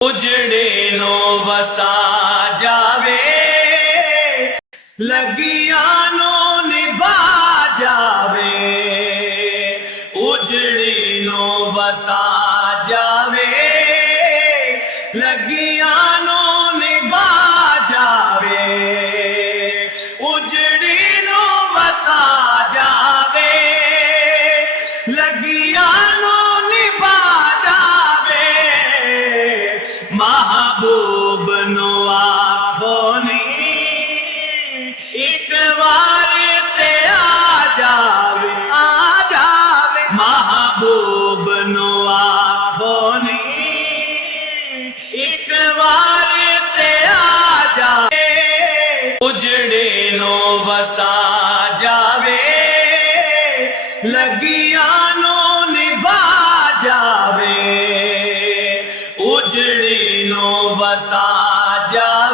उजड़े no वसा जावे, लगिया नो निभा जावे। उजड़ी नो वसा जावे, लगिया नो निभा जावे। उजड़ी नो वसा जावे, लगिया नो निभा जावे। महबूब नो आखो नी एक बार ते आ जावे, आ जावे। महबूब नो आखो नी एक बार ते आ जावे। उजड़े नो वसा जावे, लगिया नो निभा जावे। उजड़ी नो वसा जावे।